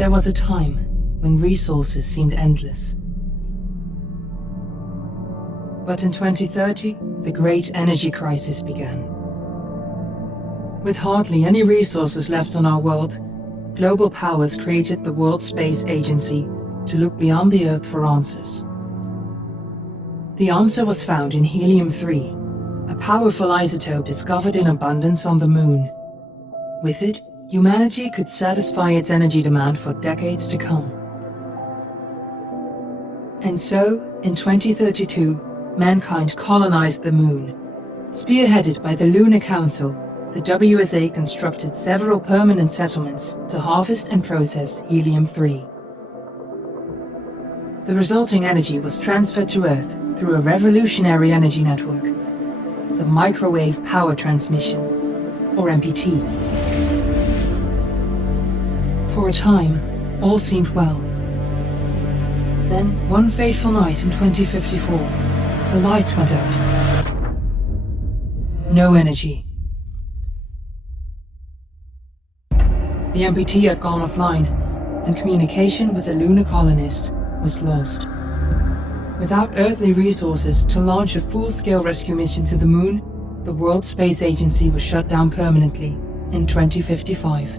There was a time when resources seemed endless. But in 2030, the great energy crisis began. With hardly any resources left on our world, global powers created the World Space Agency to look beyond the Earth for answers. The answer was found in helium-3, a powerful isotope discovered in abundance on the Moon. With it, humanity could satisfy its energy demand for decades to come. And so, in 2032, mankind colonized the Moon. Spearheaded by the Lunar Council, the WSA constructed several permanent settlements to harvest and process helium-3. The resulting energy was transferred to Earth through a revolutionary energy network, the Microwave Power Transmission, or MPT. For a time, all seemed well. Then, one fateful night in 2054, the lights went out. No energy. The MPT had gone offline, and communication with the lunar colonist was lost. Without earthly resources to launch a full-scale rescue mission to the Moon, the World Space Agency was shut down permanently in 2055.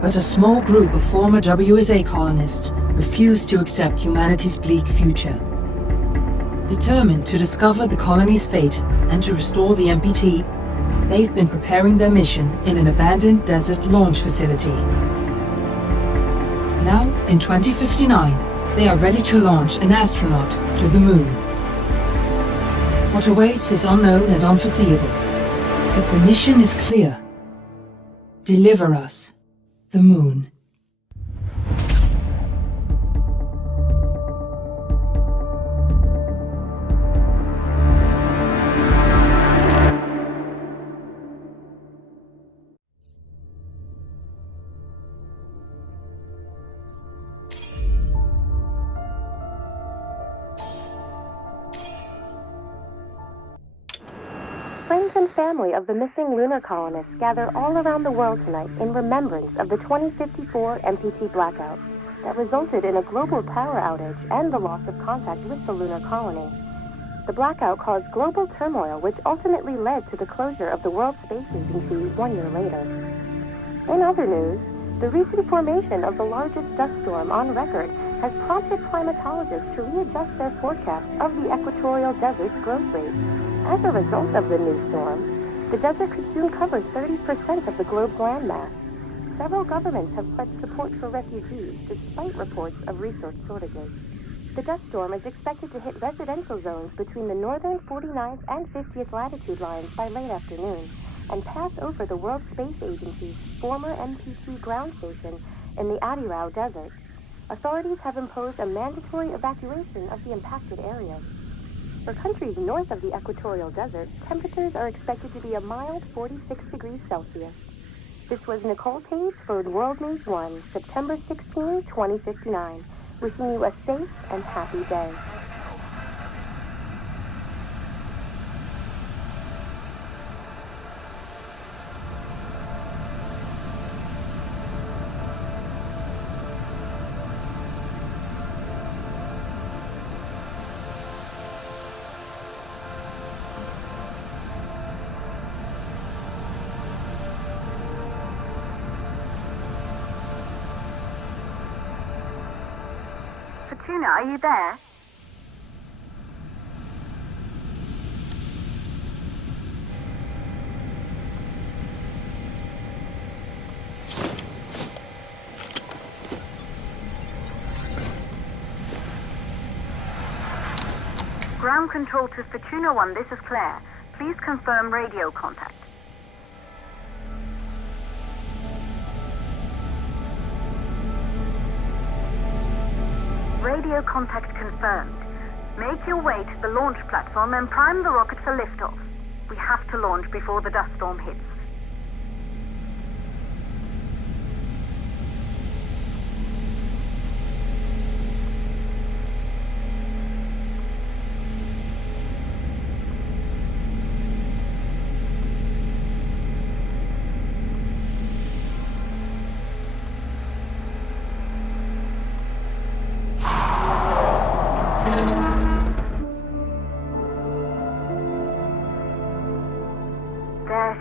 But a small group of former WSA colonists refused to accept humanity's bleak future. Determined to discover the colony's fate and to restore the MPT, they've been preparing their mission in an abandoned desert launch facility. Now, in 2059, they are ready to launch an astronaut to the Moon. What awaits is unknown and unforeseeable, but the mission is clear. Deliver us the Moon. Friends and family of the missing lunar colonists gather all around the world tonight in remembrance of the 2054 MPT blackout that resulted in a global power outage and the loss of contact with the lunar colony. The blackout caused global turmoil, which ultimately led to the closure of the World Space Agency 1 year later. In other news, the recent formation of the largest dust storm on record has prompted climatologists to readjust their forecast of the equatorial desert's growth rate. As a result of the new storm, the desert could soon cover 30% of the globe's landmass. Several governments have pledged support for refugees, despite reports of resource shortages. The dust storm is expected to hit residential zones between the northern 49th and 50th latitude lines by late afternoon, and pass over the World Space Agency's former MPT ground station in the Adirau Desert. Authorities have imposed a mandatory evacuation of the impacted areas. For countries north of the equatorial desert, temperatures are expected to be a mild 46 degrees Celsius. This was Nicole Page for World News 1, September 16, 2059. Wishing you a safe and happy day. Fortuna, are you there? Ground control to Fortuna 1, this is Claire. Please confirm radio contact. Radio contact confirmed. Make your way to the launch platform and prime the rocket for liftoff. We have to launch before the dust storm hits.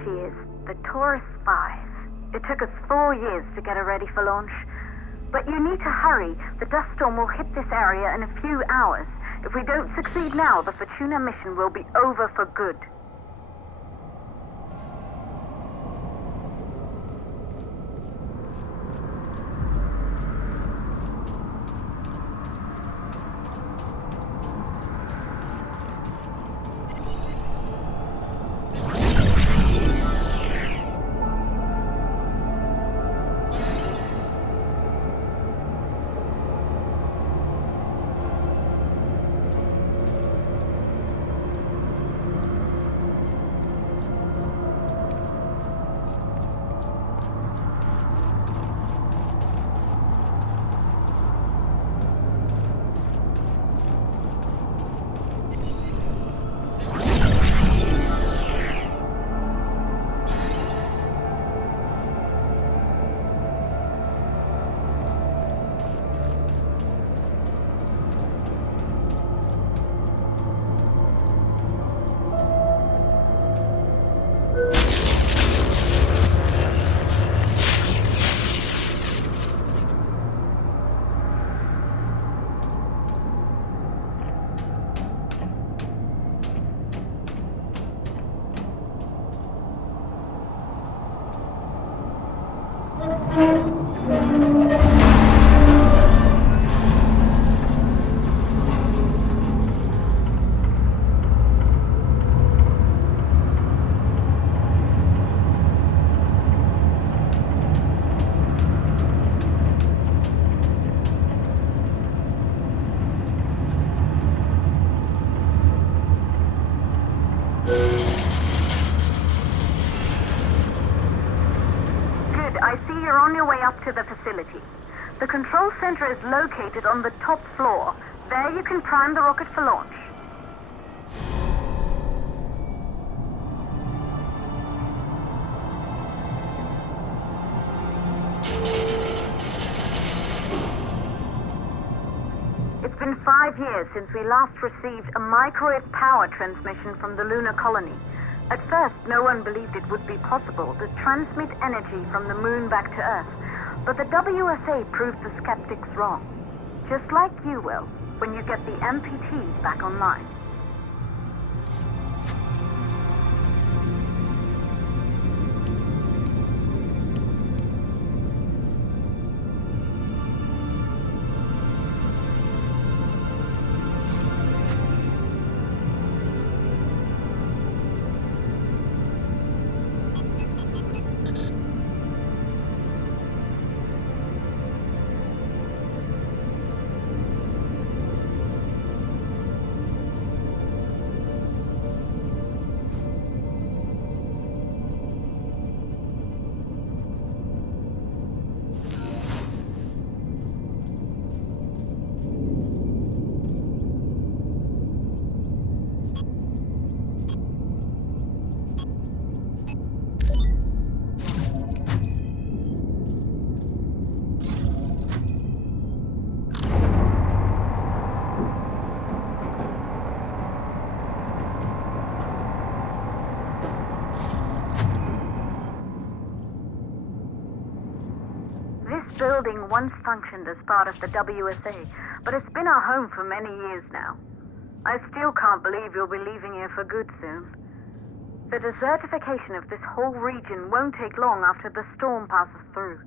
is the Taurus 5. It took us 4 years to get it ready for launch. But you need to hurry. The dust storm will hit this area in a few hours. If we don't succeed now, the Fortuna mission will be over for good. To the facility. The control center is located on the top floor. There you can prime the rocket for launch. It's been 5 years since we last received a microwave power transmission from the lunar colony. At first, no one believed it would be possible to transmit energy from the moon back to Earth. But the WSA proved the skeptics wrong. Just like you will, when you get the MPTs back online. This building once functioned as part of the WSA, but it's been our home for many years now. I still can't believe you'll be leaving here for good soon. The desertification of this whole region won't take long after the storm passes through.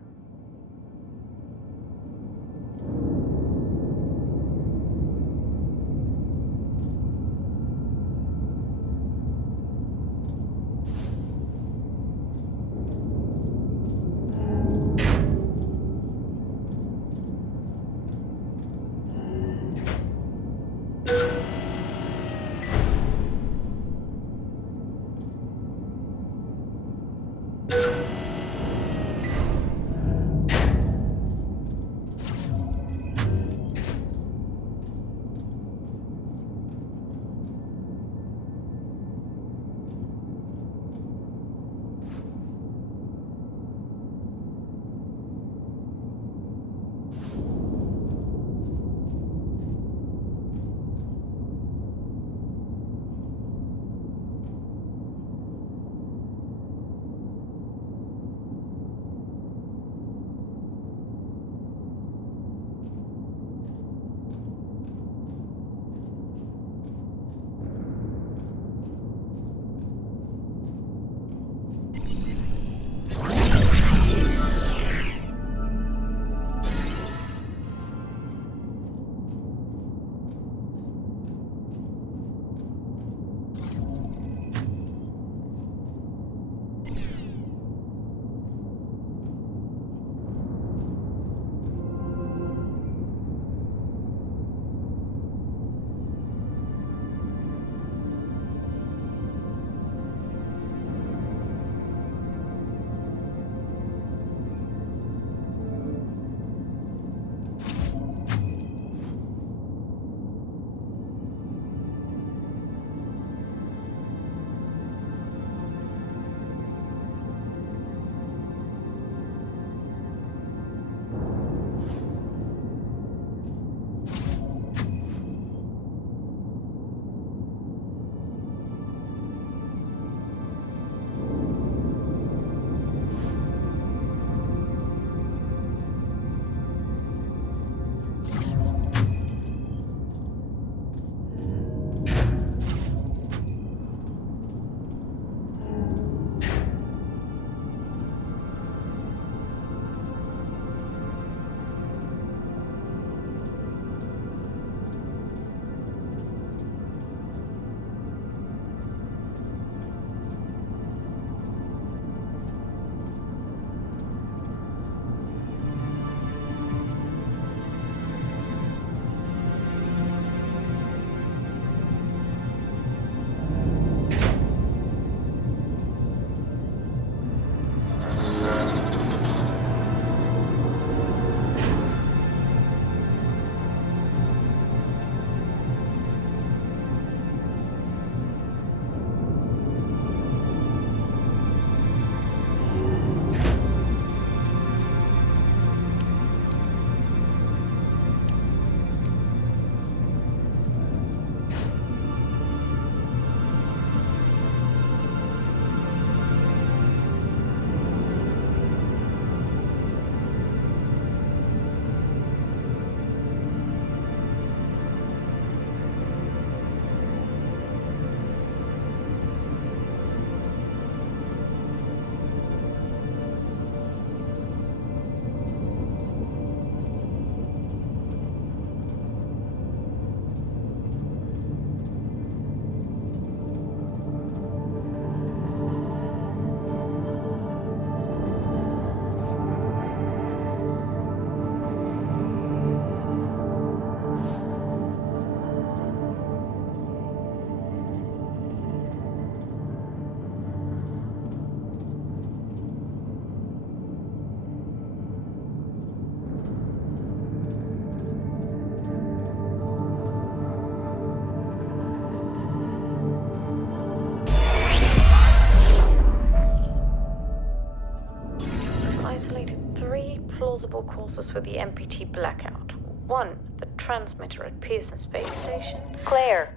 possible causes for the MPT blackout. 1, the transmitter at Pearson Space Station. Claire,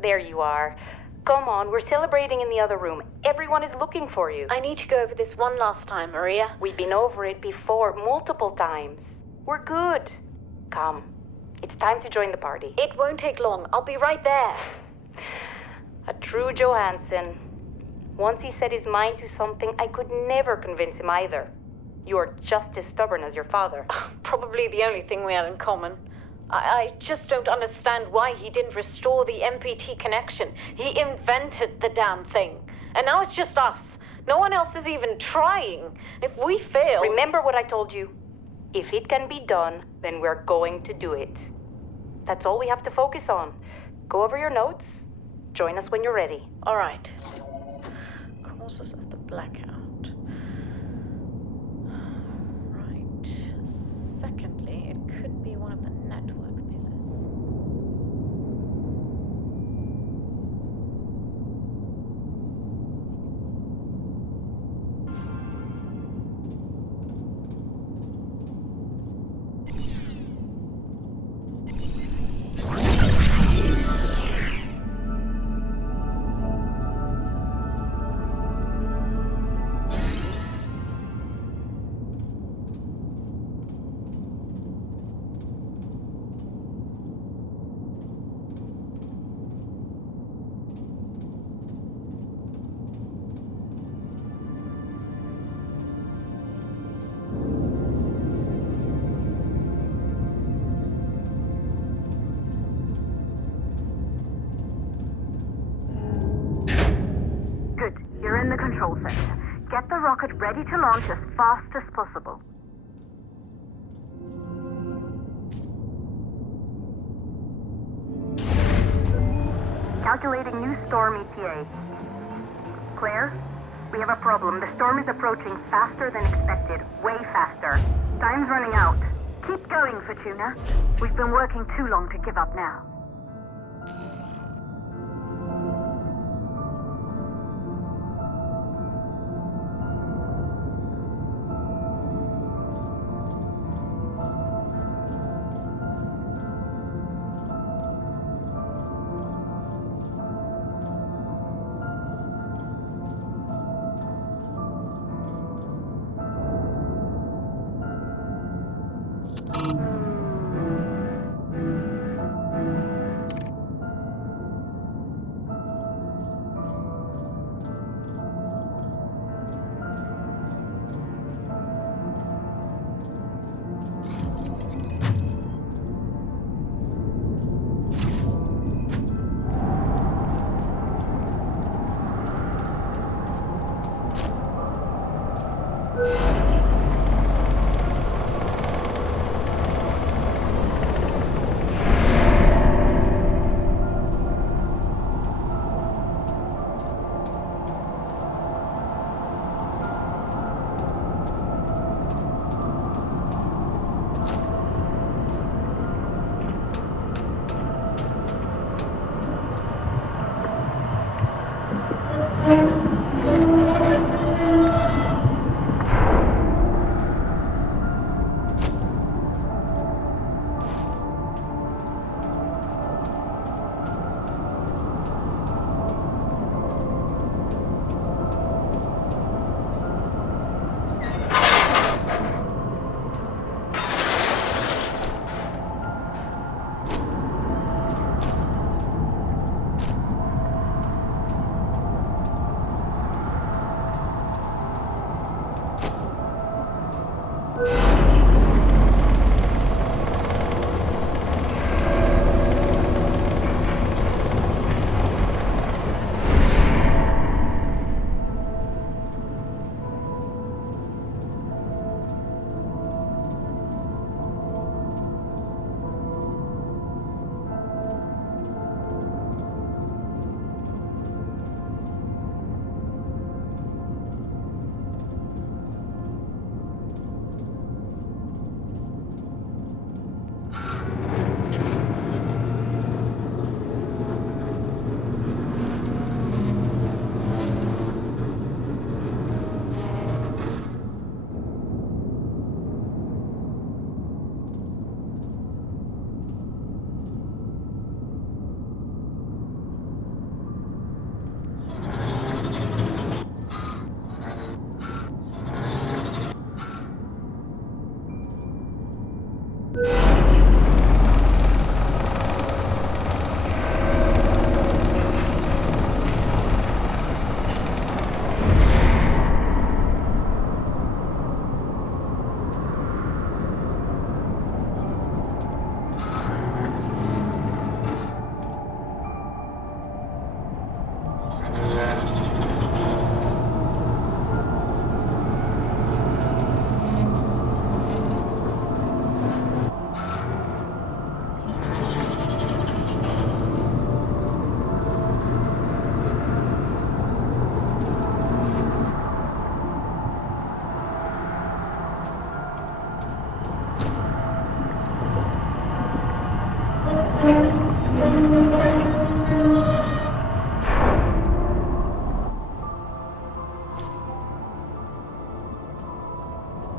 there you are. Come on, we're celebrating in the other room. Everyone is looking for you. I need to go over this one last time, Maria. We've been over it before, multiple times. We're good. Come, it's time to join the party. It won't take long. I'll be right there. A true Johansson. Once he set his mind to something, I could never convince him either. You're just as stubborn as your father. Probably the only thing we had in common. I just don't understand why he didn't restore the MPT connection. He invented the damn thing. And now it's just us. No one else is even trying. If we fail... Remember what I told you. If it can be done, then we're going to do it. That's all we have to focus on. Go over your notes. Join us when you're ready. All right. Causes of the blackout. Right. Secondly, it could be one of the network pillars. Good. You're in the control center. Get the rocket ready to launch as fast as possible. Calculating new storm ETA. Claire, we have a problem. The storm is approaching faster than expected. Way faster. Time's running out. Keep going, Fortuna. We've been working too long to give up now.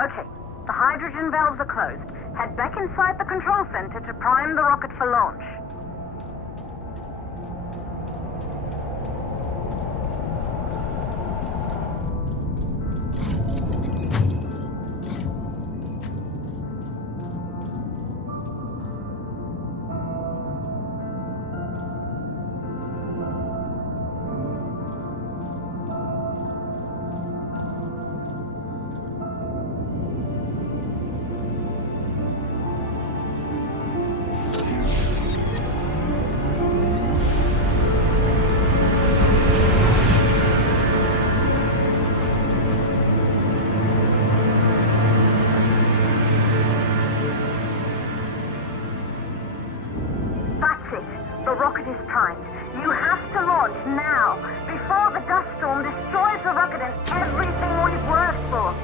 Okay, the hydrogen valves are closed. Head back inside the control center to prime the rocket for launch. The rocket is primed. You have to launch now, before the dust storm destroys the rocket and everything we've worked for.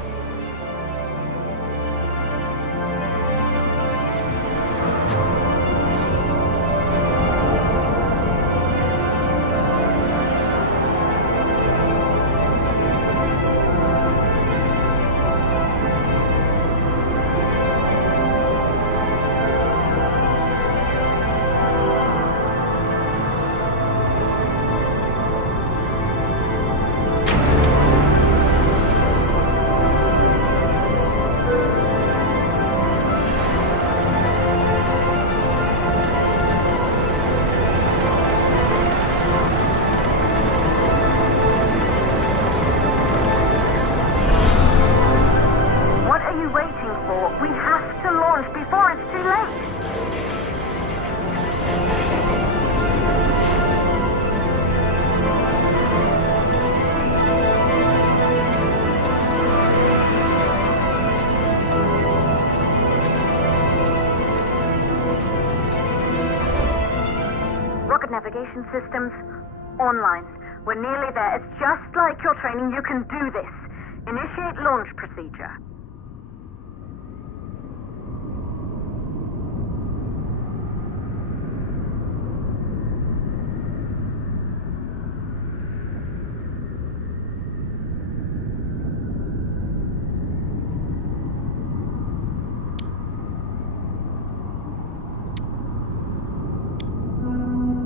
We have to launch before it's too late. Rocket navigation systems online. We're nearly there. It's just like your training. You can do this. Initiate launch procedure.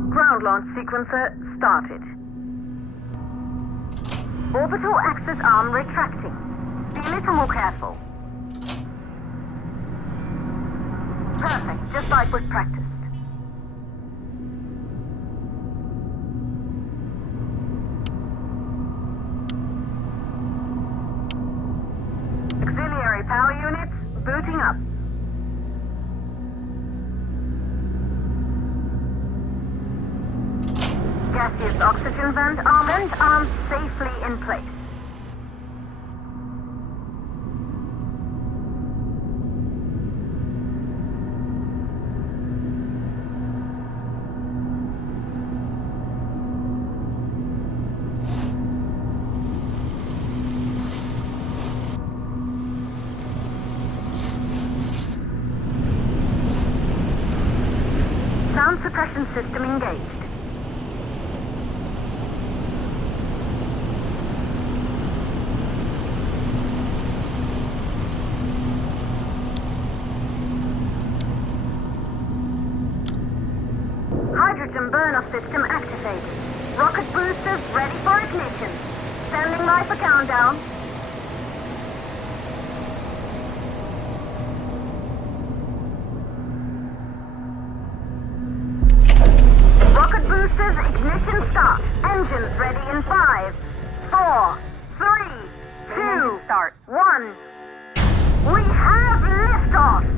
Ground launch sequencer started. Orbital axis arm retracting. Be a little more careful. Perfect, just like was practiced. Auxiliary power units booting up. Gaseous oxygen vent arms safely in place. Sound suppression system engaged. Hydrogen burn-off system activated. Rocket boosters ready for ignition. Standing by for countdown. Rocket boosters ignition start. Engines ready in 5, 4, 3, 2, start 1. We have liftoff.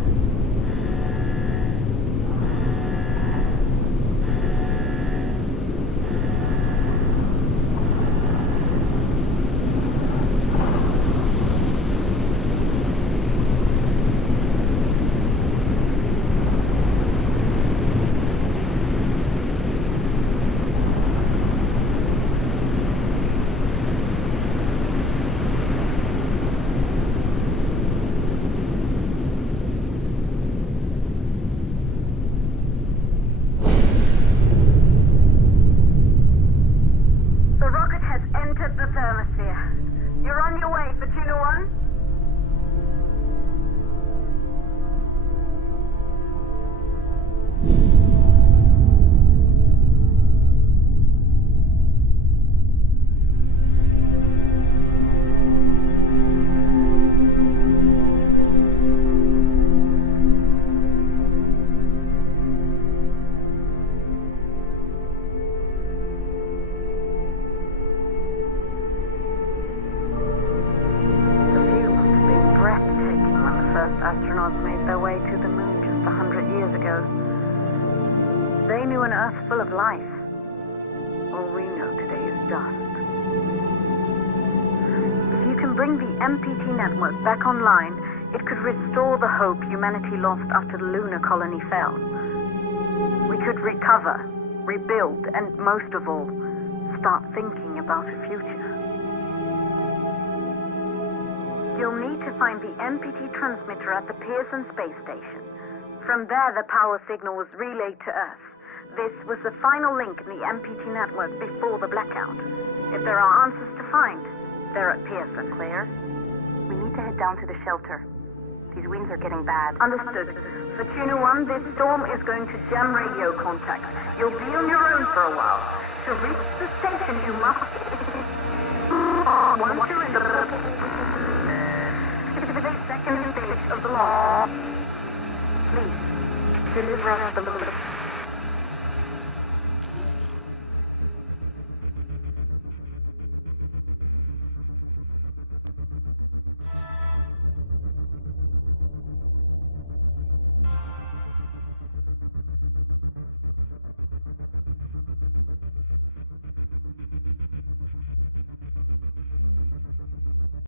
astronauts made their way to the moon just 100 years ago. They knew an Earth full of life. All we know today is dust. If you can bring the MPT network back online, it could restore the hope humanity lost after the lunar colony fell. We could recover, rebuild, and most of all, start thinking about a future. You'll need to find the MPT transmitter at the Pearson space station. From there, the power signal was relayed to Earth. This was the final link in the MPT network before the blackout. If there are answers to find, they're at Pearson. Claire, we need to head down to the shelter. These winds are getting bad. Understood. For Tuna 1, this storm is going to jam radio contact. You'll be on your own for a while. To reach the station, you must... Once you're in the... the second stage of the launch. Please, deliver us the